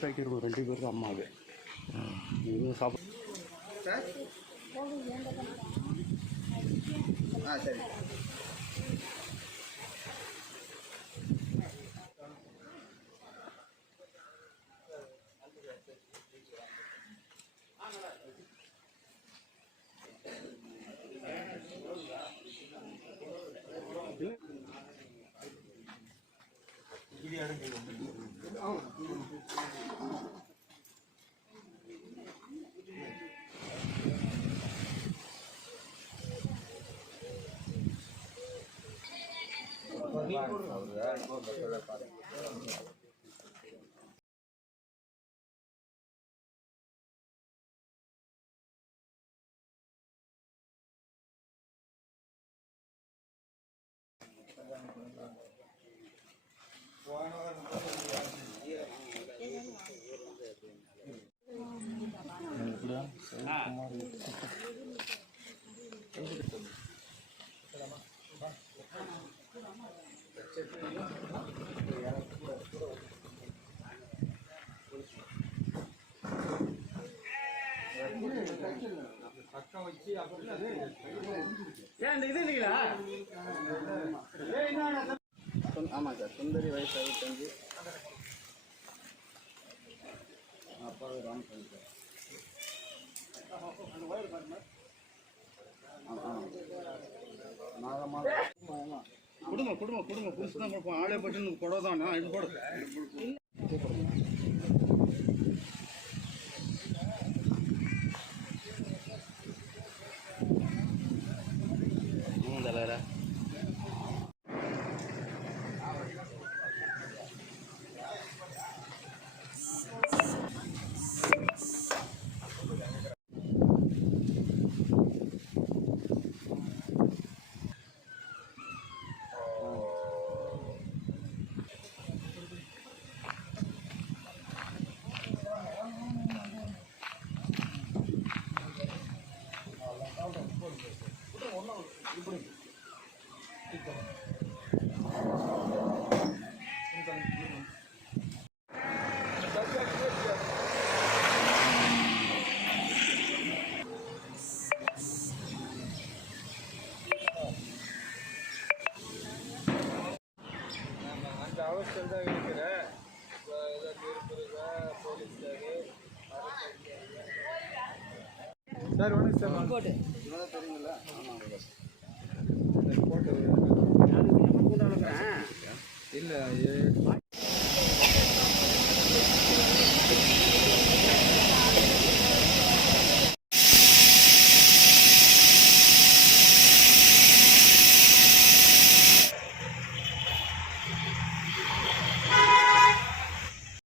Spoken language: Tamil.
பேக்கெட் இருக்கும் ரெண்டு பேருக்கு அம்மா இவங்க இது சாப்பிட சார். ஆ சரி ஆமாம் சார் சுந்தரி வயசு அறுபத்தஞ்சு அப்பா ராம் சார் குடும்பம் குடும்பம் குடும்பம் கொடுங்க புதுசு தான் கொடுப்போம். ஆளே பட்டு புடவை தான் இது போடு. அவஸ்தையில் தான் இருக்கிறேன். சார் வணக்கம் சார். இவன் தெரியுங்களா ஆமாம் போட்டோ கூட இருக்கிறேன் இல்லை